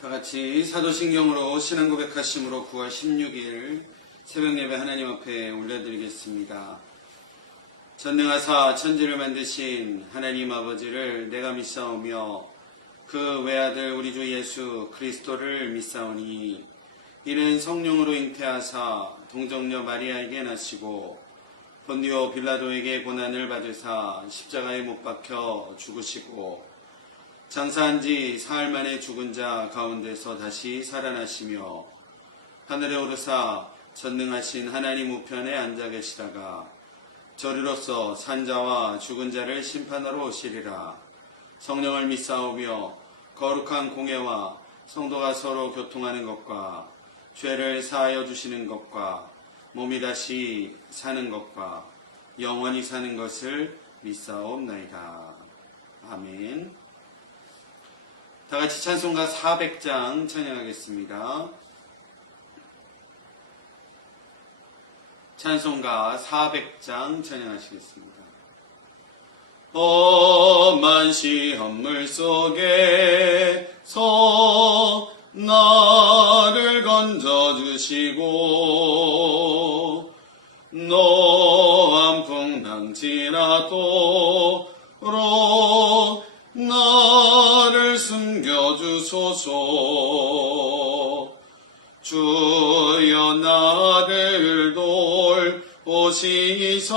다같이 사도신경으로 신앙 고백하심으로 9월 16일 새벽예배 하나님 앞에 올려드리겠습니다. 전능하사 천지를 만드신 하나님 아버지를 내가 믿사오며 그 외아들 우리 주 예수 그리스도를 믿사오니 이는 성령으로 잉태하사 동정녀 마리아에게 나시고 본디오 빌라도에게 고난을 받으사 십자가에 못 박혀 죽으시고 장사한 지 사흘 만에 죽은 자 가운데서 다시 살아나시며 하늘에 오르사 전능하신 하나님 우편에 앉아 계시다가 저리로서 산 자와 죽은 자를 심판하러 오시리라. 성령을 믿사오며 거룩한 공예와 성도가 서로 교통하는 것과 죄를 사하여 주시는 것과 몸이 다시 사는 것과 영원히 사는 것을 믿사옵나이다. 아멘. 다같이 찬송가 400장 찬양하겠습니다. 찬송가 400장 찬양하시겠습니다. 험한 시험 물속에서 나를 건져주시고 노한 풍랑 지나도록 나를 숨겨주소서. 주여 나를 돌보시사고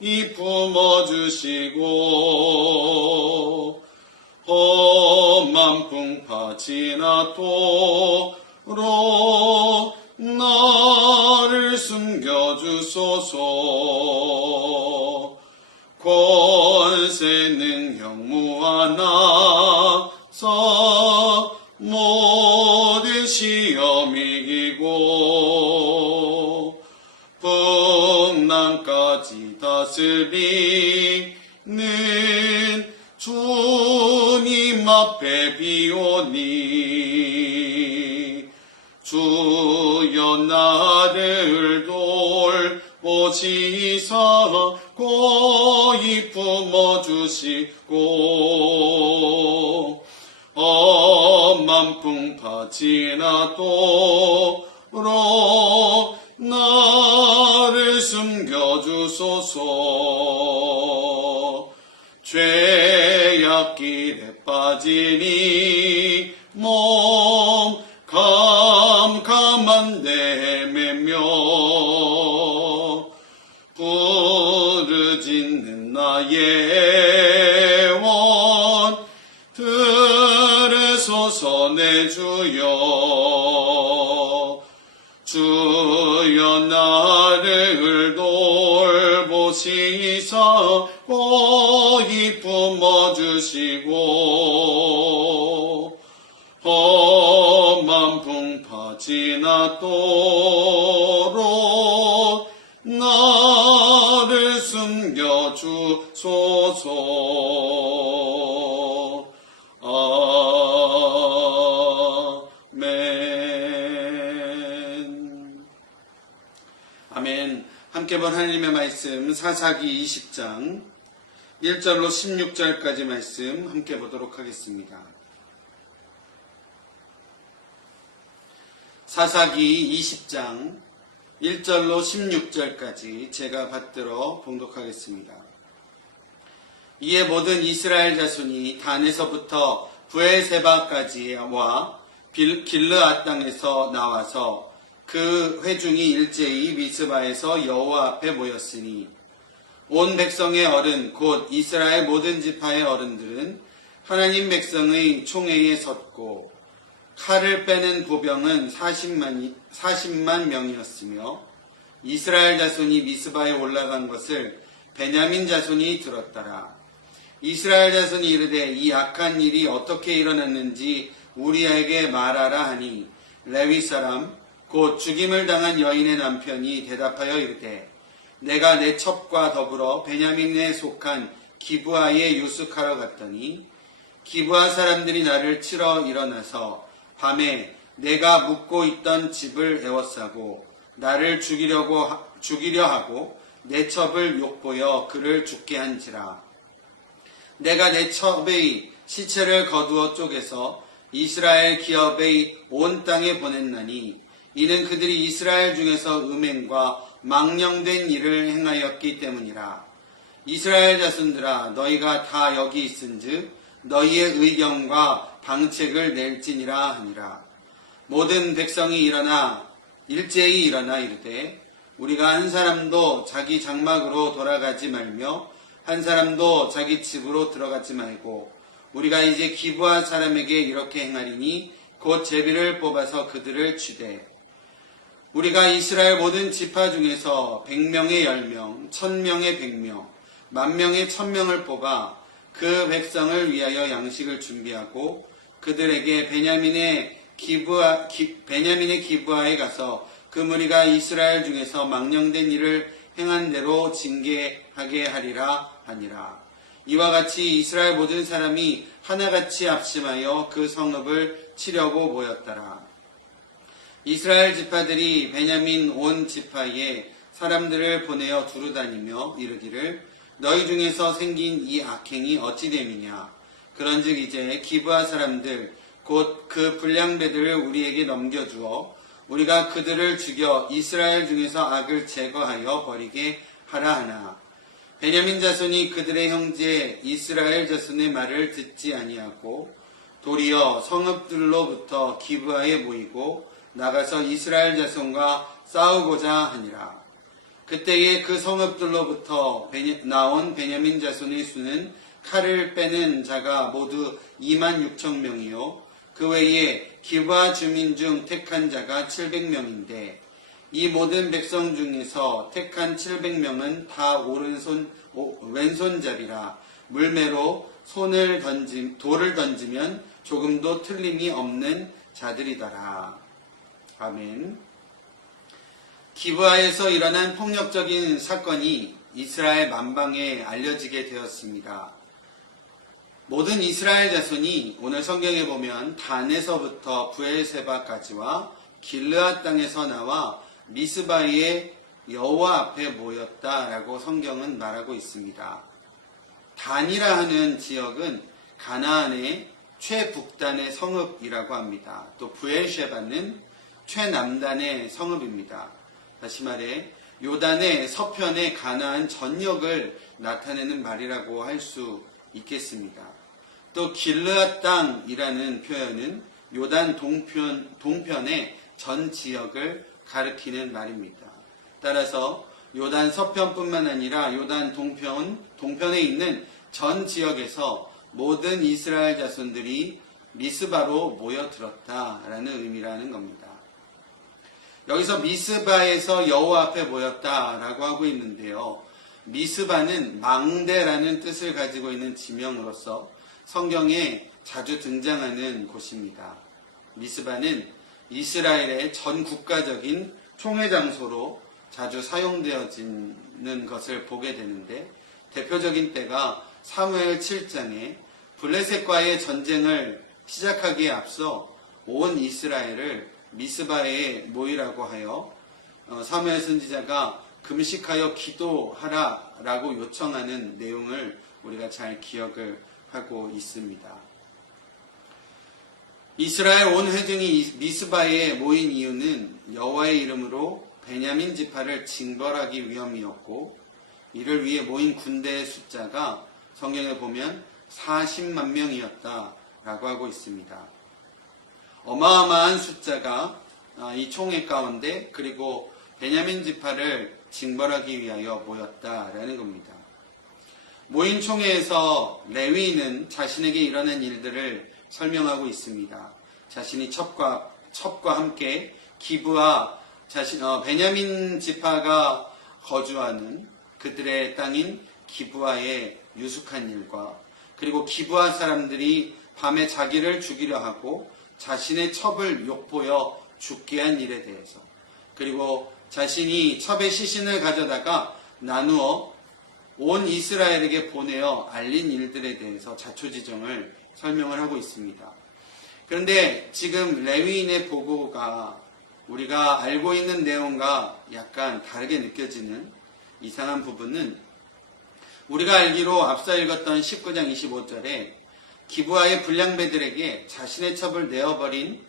이 품어주시고 험한 풍파 지나도록 나를 숨겨주소서. 권세 능력 무하나서 모든 시험 이기고 풍랑까지 다스리는 주님 앞에 비오니 주여 나를 돌보시사 고이 품어주시고 험한 풍파 지나도록 나를 숨겨주소서. 죄악길에 빠지니 몸 캄캄한 데매며 부르짖는 나의 원 들으소서. 내 주여 주여 나를 돌보시사 고이 품어주시고 험한 풍파 지나도록 나를 숨겨주소서. 아멘. 아멘. 함께 본 하나님의 말씀 사사기 20장 1절로 16절까지 말씀 함께 보도록 하겠습니다. 사사기 20장 1절로 16절까지 제가 받들어 봉독하겠습니다. 이에 모든 이스라엘 자손이 단에서부터 부에세바까지와 길르앗 땅에서 나와서 그 회중이 일제히 미스바에서 여호와 앞에 모였으니 온 백성의 어른 곧 이스라엘 모든 지파의 어른들은 하나님 백성의 총회에 섰고 칼을 빼는 보병은 40만 명이었으며 이스라엘 자손이 미스바에 올라간 것을 베냐민 자손이 들었더라. 이스라엘 자손이 이르되 이 악한 일이 어떻게 일어났는지 우리에게 말하라 하니 레위 사람 곧 죽임을 당한 여인의 남편이 대답하여 이르되 내가 내 첩과 더불어 베냐민에 속한 기브아에 유숙하러 갔더니 기브아 사람들이 나를 치러 일어나서 밤에 내가 묵고 있던 집을 에워싸고 나를 죽이려 하고 내 첩을 욕보여 그를 죽게 한지라. 내가 내 첩의 시체를 거두어 쪼개서 이스라엘 기업의 온 땅에 보냈나니 이는 그들이 이스라엘 중에서 음행과 망령된 일을 행하였기 때문이라. 이스라엘 자손들아 너희가 다 여기 있은즉 너희의 의견과 방책을 낼지니라 하니라. 모든 백성이 일제히 일어나 이르되 우리가 한 사람도 자기 장막으로 돌아가지 말며 한 사람도 자기 집으로 들어가지 말고 우리가 이제 기브아 사람에게 이렇게 행하리니 곧 제비를 뽑아서 그들을 치되 우리가 이스라엘 모든 지파 중에서 100명의 10명, 1000명의 100명, 10,000명의 1000명을 뽑아 그 백성을 위하여 양식을 준비하고 그들에게 베냐민의 기브아에 가서 그 무리가 이스라엘 중에서 망령된 일을 행한 대로 징계하게 하리라 하니라. 이와 같이 이스라엘 모든 사람이 하나같이 합심하여 그 성읍을 치려고 모였더라. 이스라엘 지파들이 베냐민 온 지파에 사람들을 보내어 두루다니며 이르기를 너희 중에서 생긴 이 악행이 어찌 됨이냐. 그런즉 이제 기브아 사람들 곧 그 불량배들을 우리에게 넘겨주어 우리가 그들을 죽여 이스라엘 중에서 악을 제거하여 버리게 하라 하나. 베냐민 자손이 그들의 형제 이스라엘 자손의 말을 듣지 아니하고 도리어 성읍들로부터 기브아에 모이고 나가서 이스라엘 자손과 싸우고자 하니라. 그때에 그 성읍들로부터 나온 베냐민 자손의 수는 칼을 빼는 자가 모두 26,000명이요 그 외에 기브아 주민 중 택한 자가 700명인데 이 모든 백성 중에서 택한 700명은 다 왼손잡이라 물매로 돌을 던지면 조금도 틀림이 없는 자들이더라. 아멘. 기브아에서 일어난 폭력적인 사건이 이스라엘 만방에 알려지게 되었습니다. 모든 이스라엘 자손이 오늘 성경에 보면 단에서부터 브엘세바까지와 길르앗 땅에서 나와 미스바의 여호와 앞에 모였다라고 성경은 말하고 있습니다. 단이라 하는 지역은 가나안의 최북단의 성읍이라고 합니다. 또 브엘셰바는 최남단의 성읍입니다. 다시 말해 요단의 서편의 가나안 전역을 나타내는 말이라고 할 수 있겠습니다. 또 길르앗 땅이라는 표현은 요단 동편의 전 지역을 가리키는 말입니다. 따라서 요단 서편뿐만 아니라 요단 동편에 있는 전 지역에서 모든 이스라엘 자손들이 미스바로 모여들었다라는 의미라는 겁니다. 여기서 미스바에서 여호와 앞에 모였다라고 하고 있는데요. 미스바는 망대라는 뜻을 가지고 있는 지명으로서 성경에 자주 등장하는 곳입니다. 미스바는 이스라엘의 전 국가적인 총회 장소로 자주 사용되어지는 것을 보게 되는데 대표적인 때가 사무엘 7장에 블레셋과의 전쟁을 시작하기에 앞서 온 이스라엘을 미스바에 모이라고 하여 사무엘 선지자가 금식하여 기도하라라고 요청하는 내용을 우리가 잘 기억을 하고 있습니다. 이스라엘 온 회중이 미스바에 모인 이유는 여호와의 이름으로 베냐민 지파를 징벌하기 위함이었고 이를 위해 모인 군대의 숫자가 성경에 보면 40만 명이었다라고 하고 있습니다. 어마어마한 숫자가 이 총회 가운데 그리고 베냐민 지파를 징벌하기 위하여 모였다라는 겁니다. 모인 총회에서 레위인은 자신에게 일어난 일들을 설명하고 있습니다. 자신이 첩과 함께 기브아 베냐민 지파가 거주하는 그들의 땅인 기브아의 유숙한 일과 그리고 기브아 사람들이 밤에 자기를 죽이려 하고 자신의 첩을 욕보여 죽게 한 일에 대해서 그리고 자신이 첩의 시신을 가져다가 나누어 온 이스라엘에게 보내어 알린 일들에 대해서 자초지종을 설명을 하고 있습니다. 그런데 지금 레위인의 보고가 우리가 알고 있는 내용과 약간 다르게 느껴지는 이상한 부분은 우리가 알기로 앞서 읽었던 19장 25절에 기브아의 불량배들에게 자신의 첩을 내어버린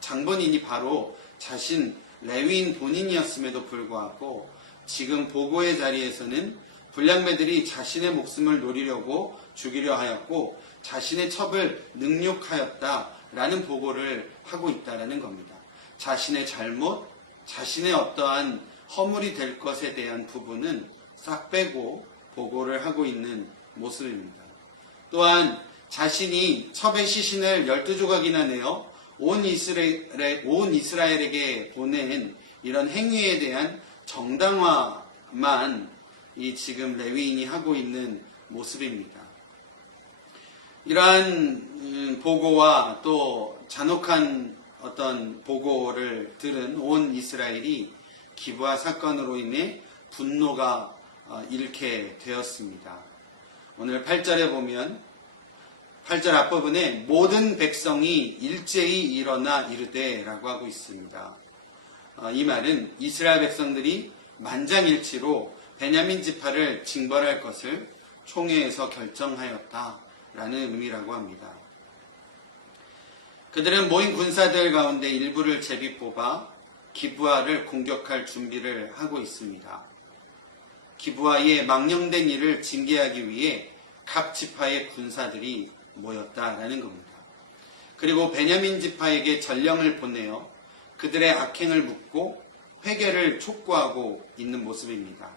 장본인이 바로 자신 레위인 본인이었음에도 불구하고 지금 보고의 자리에서는 불량배들이 자신의 목숨을 노리려고 죽이려 하였고 자신의 첩을 능욕하였다라는 보고를 하고 있다라는 겁니다. 자신의 잘못, 자신의 어떠한 허물이 될 것에 대한 부분은 싹 빼고 보고를 하고 있는 모습입니다. 또한 자신이 첩의 시신을 12조각이나 내어 온 이스라엘에게 보낸 이런 행위에 대한 정당화만 이 지금 레위인이 하고 있는 모습입니다. 이러한 보고와 또 잔혹한 어떤 보고를 들은 온 이스라엘이 기브아 사건으로 인해 분노가 일게 되었습니다. 오늘 8절에 보면 8절 앞부분에 모든 백성이 일제히 일어나 이르되 라고 하고 있습니다. 이 말은 이스라엘 백성들이 만장일치로 베냐민 지파를 징벌할 것을 총회에서 결정하였다라는 의미라고 합니다. 그들은 모인 군사들 가운데 일부를 제비 뽑아 기브아를 공격할 준비를 하고 있습니다. 기브아의 망령된 일을 징계하기 위해 각 지파의 군사들이 모였다라는 겁니다. 그리고 베냐민 지파에게 전령을 보내어 그들의 악행을 묻고 회개를 촉구하고 있는 모습입니다.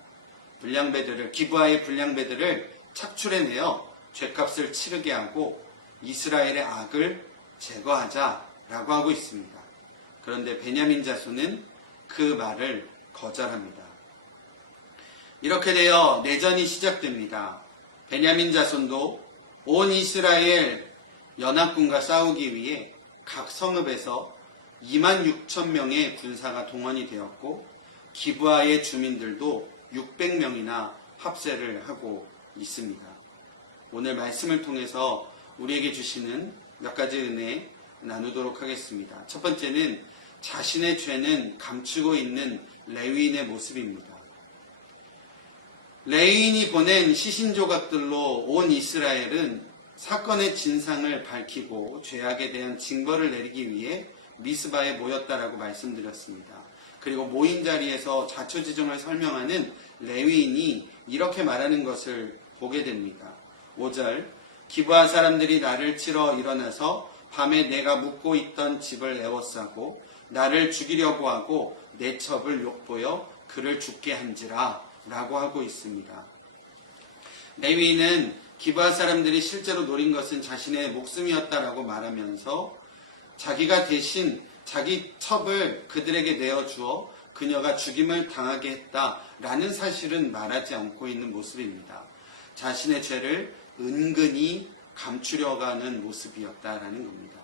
기브아의 불량배들을 착출해내어 죄값을 치르게 하고 이스라엘의 악을 제거하자라고 하고 있습니다. 그런데 베냐민 자손은 그 말을 거절합니다. 이렇게 되어 내전이 시작됩니다. 베냐민 자손도 온 이스라엘 연합군과 싸우기 위해 각 성읍에서 26,000명의 군사가 동원이 되었고 기브아의 주민들도 600명이나 합세를 하고 있습니다. 오늘 말씀을 통해서 우리에게 주시는 몇 가지 은혜 나누도록 하겠습니다. 첫 번째는 자신의 죄는 감추고 있는 레위인의 모습입니다. 레위인이 보낸 시신 조각들로 온 이스라엘은 사건의 진상을 밝히고 죄악에 대한 징벌을 내리기 위해 미스바에 모였다라고 말씀드렸습니다. 그리고 모인 자리에서 자초지종을 설명하는 레위인이 이렇게 말하는 것을 보게 됩니다. 5절 기브아 사람들이 나를 치러 일어나서 밤에 내가 묵고 있던 집을 에워싸고 나를 죽이려고 하고 내 첩을 욕보여 그를 죽게 한지라 라고 하고 있습니다. 레위인은 기브아 사람들이 실제로 노린 것은 자신의 목숨이었다라고 말하면서 자기가 대신 자기 첩을 그들에게 내어주어 그녀가 죽임을 당하게 했다라는 사실은 말하지 않고 있는 모습입니다. 자신의 죄를 은근히 감추려고 하는 모습이었다라는 겁니다.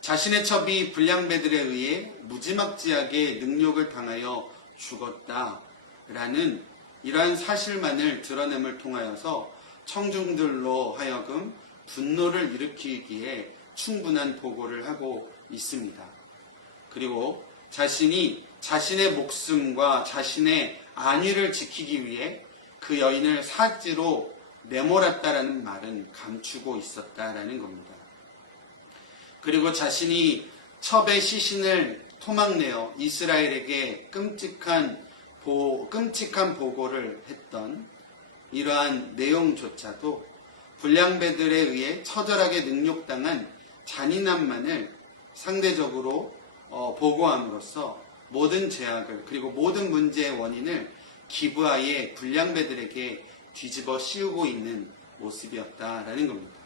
자신의 첩이 불량배들에 의해 무지막지하게 능욕을 당하여 죽었다라는 이러한 사실만을 드러냄을 통하여서 청중들로 하여금 분노를 일으키기에 충분한 보고를 하고 있습니다. 그리고 자신이 자신의 목숨과 자신의 안위를 지키기 위해 그 여인을 사지로 내몰았다라는 말은 감추고 있었다라는 겁니다. 그리고 자신이 첩의 시신을 토막내어 이스라엘에게 끔찍한 보고를 했던 이러한 내용조차도 불량배들에 의해 처절하게 능욕당한 잔인함만을 상대적으로 보고함으로써 모든 죄악을 그리고 모든 문제의 원인을 기브아의 불량배들에게 뒤집어 씌우고 있는 모습이었다라는 겁니다.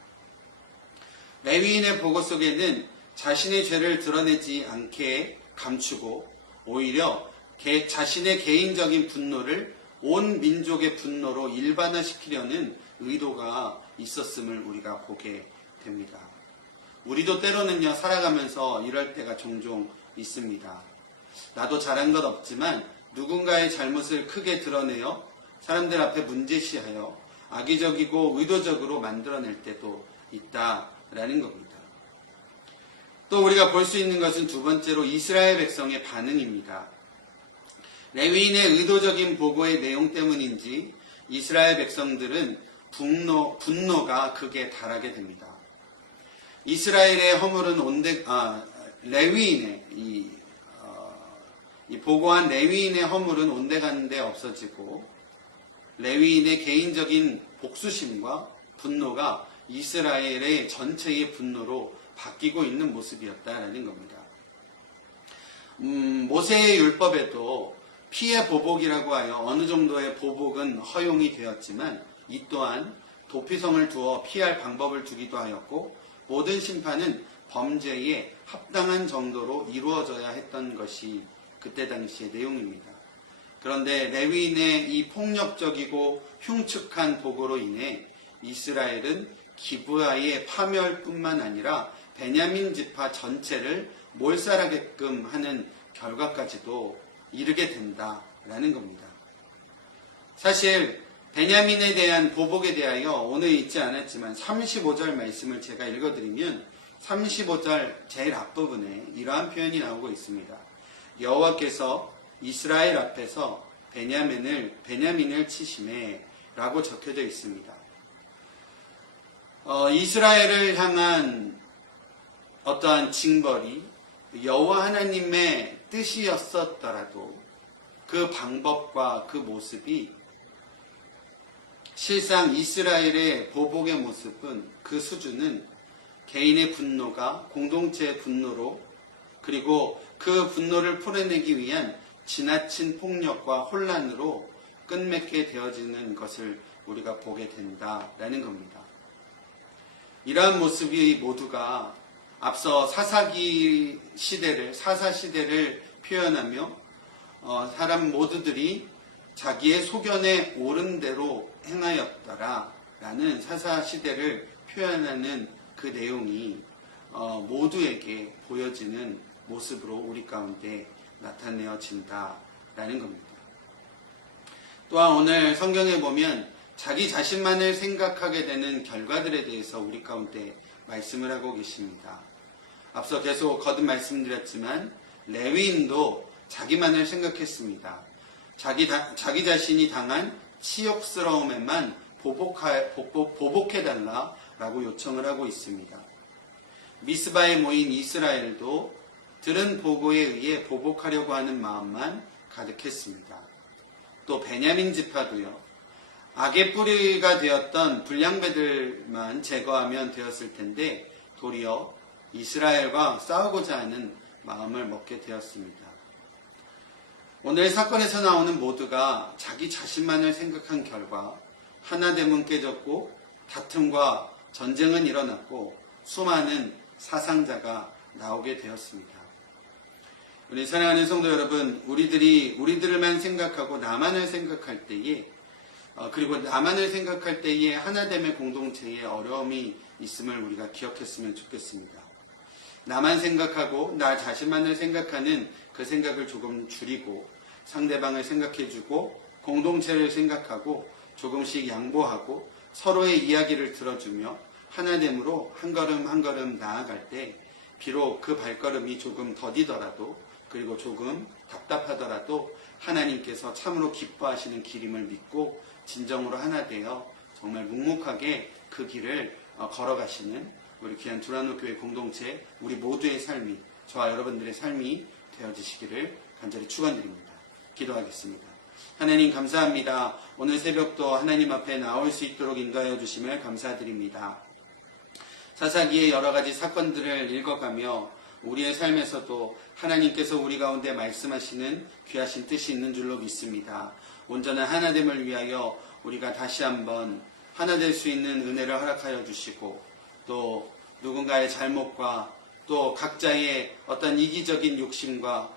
레위인의 보고 속에는 자신의 죄를 드러내지 않게 감추고 오히려 자신의 개인적인 분노를 온 민족의 분노로 일반화시키려는 의도가 있었음을 우리가 보게 됩니다. 우리도 때로는요 살아가면서 이럴 때가 종종 있습니다. 나도 잘한 것 없지만 누군가의 잘못을 크게 드러내어 사람들 앞에 문제시하여 악의적이고 의도적으로 만들어낼 때도 있다라는 겁니다. 또 우리가 볼 수 있는 것은 두 번째로 이스라엘 백성의 반응입니다. 레위인의 의도적인 보고의 내용 때문인지 이스라엘 백성들은 분노가 극에 달하게 됩니다. 이스라엘의 허물은 레위인의 이 보고한 레위인의 허물은 온데간데 없어지고 레위인의 개인적인 복수심과 분노가 이스라엘의 전체의 분노로 바뀌고 있는 모습이었다라는 겁니다. 모세의 율법에도 피해 보복이라고 하여 어느 정도의 보복은 허용이 되었지만 이 또한 도피성을 두어 피할 방법을 두기도 하였고 모든 심판은 범죄에 합당한 정도로 이루어져야 했던 것이 그때 당시의 내용입니다. 그런데 레위인의 이 폭력적이고 흉측한 보고로 인해 이스라엘은 기브아의 파멸뿐만 아니라 베냐민 지파 전체를 몰살하게끔 하는 결과까지도 이르게 된다라는 겁니다. 사실 베냐민에 대한 보복에 대하여 오늘 읽지 않았지만 35절 말씀을 제가 읽어드리면 35절 제일 앞부분에 이러한 표현이 나오고 있습니다. 여호와께서 이스라엘 앞에서 베냐민을 치심에 라고 적혀져 있습니다. 이스라엘을 향한 어떠한 징벌이 여호와 하나님의 뜻이었었더라도 그 방법과 그 모습이 실상 이스라엘의 보복의 모습은 그 수준은 개인의 분노가 공동체의 분노로 그리고 그 분노를 풀어내기 위한 지나친 폭력과 혼란으로 끝맺게 되어지는 것을 우리가 보게 된다라는 겁니다. 이러한 모습이 모두가 앞서 사사 시대를 표현하며 사람 모두들이 자기의 소견에 옳은 대로 행하였더라라는 사사 시대를 표현하는 그 내용이 모두에게 보여지는 모습으로 우리 가운데 나타내어진다라는 겁니다. 또한 오늘 성경에 보면 자기 자신만을 생각하게 되는 결과들에 대해서 우리 가운데 말씀을 하고 계십니다. 앞서 계속 거듭 말씀드렸지만 레위인도 자기만을 생각했습니다. 자기 자신이 당한 치욕스러움에만 보복해달라라고 요청을 하고 있습니다. 미스바에 모인 이스라엘도 들은 보고에 의해 보복하려고 하는 마음만 가득했습니다. 또 베냐민 지파도요. 악의 뿌리가 되었던 불량배들만 제거하면 되었을 텐데 도리어 이스라엘과 싸우고자 하는 마음을 먹게 되었습니다. 오늘 사건에서 나오는 모두가 자기 자신만을 생각한 결과 하나됨은 깨졌고 다툼과 전쟁은 일어났고 수많은 사상자가 나오게 되었습니다. 우리 사랑하는 성도 여러분, 우리들만 생각하고 나만을 생각할 때에 그리고 나만을 생각할 때에 하나됨의 공동체에 어려움이 있음을 우리가 기억했으면 좋겠습니다. 나만 생각하고 나 자신만을 생각하는 그 생각을 조금 줄이고 상대방을 생각해주고 공동체를 생각하고 조금씩 양보하고 서로의 이야기를 들어주며 하나됨으로 한 걸음 한 걸음 나아갈 때 비록 그 발걸음이 조금 더디더라도 그리고 조금 답답하더라도 하나님께서 참으로 기뻐하시는 길임을 믿고 진정으로 하나 되어 정말 묵묵하게 그 길을 걸어가시는 우리 귀한 두란노 교회 공동체 우리 모두의 삶이 저와 여러분들의 삶이 되어지시기를 간절히 축원드립니다. 기도하겠습니다. 하나님 감사합니다. 오늘 새벽도 하나님 앞에 나올 수 있도록 인도하여 주심을 감사드립니다. 사사기의 여러 가지 사건들을 읽어가며 우리의 삶에서도 하나님께서 우리 가운데 말씀하시는 귀하신 뜻이 있는 줄로 믿습니다. 온전한 하나됨을 위하여 우리가 다시 한번 하나 될 수 있는 은혜를 허락하여 주시고 또 누군가의 잘못과 또 각자의 어떤 이기적인 욕심과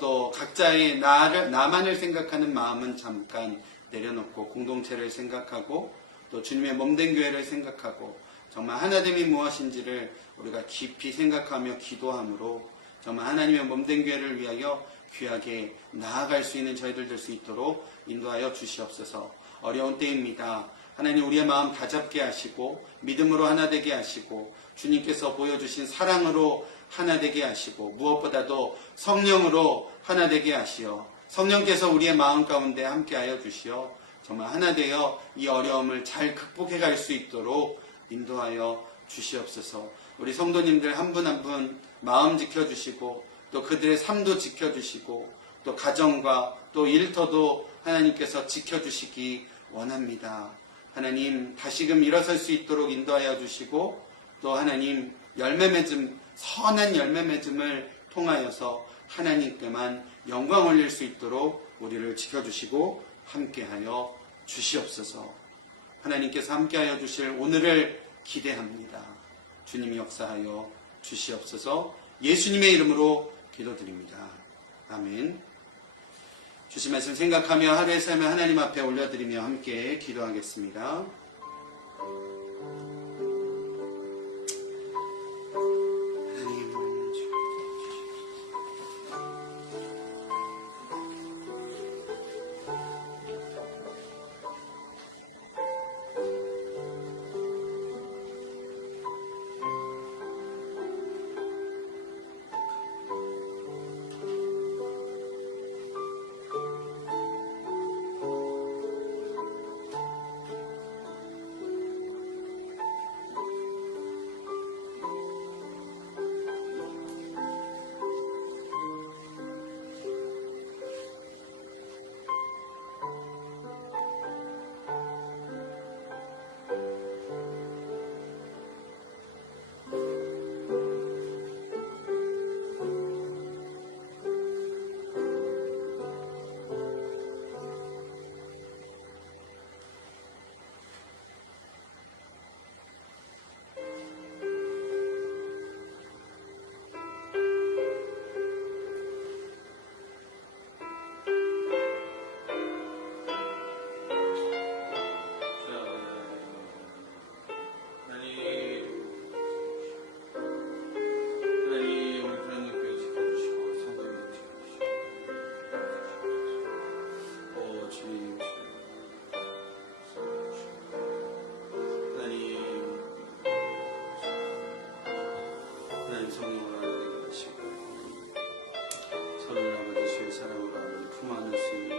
또 각자의 나만을 생각하는 마음은 잠깐 내려놓고 공동체를 생각하고 또 주님의 몸된 교회를 생각하고 정말 하나됨이 무엇인지를 우리가 깊이 생각하며 기도함으로 정말 하나님의 몸된 교회를 위하여 귀하게 나아갈 수 있는 저희들 될 수 있도록 인도하여 주시옵소서. 어려운 때입니다. 하나님 우리의 마음 다잡게 하시고 믿음으로 하나 되게 하시고 주님께서 보여주신 사랑으로 하나 되게 하시고 무엇보다도 성령으로 하나 되게 하시어 성령께서 우리의 마음 가운데 함께하여 주시어 정말 하나 되어 이 어려움을 잘 극복해 갈 수 있도록 인도하여 주시옵소서. 우리 성도님들 한 분 한 분 마음 지켜주시고 또 그들의 삶도 지켜주시고 또 가정과 또 일터도 하나님께서 지켜주시기 원합니다. 하나님 다시금 일어설 수 있도록 인도하여 주시고 또 하나님 열매 맺음, 선한 열매 맺음을 통하여서 하나님께만 영광 올릴 수 있도록 우리를 지켜주시고 함께하여 주시옵소서. 하나님께서 함께하여 주실 오늘을 기대합니다. 주님이 역사하여 주시옵소서. 예수님의 이름으로 기도드립니다. 아멘. 주신 말씀 생각하며 하루의 삶을 하나님 앞에 올려드리며 함께 기도하겠습니다. 성령을 하나님 하시고 서를 아버지 주의 사랑으로 아버지 품 안을 수 있는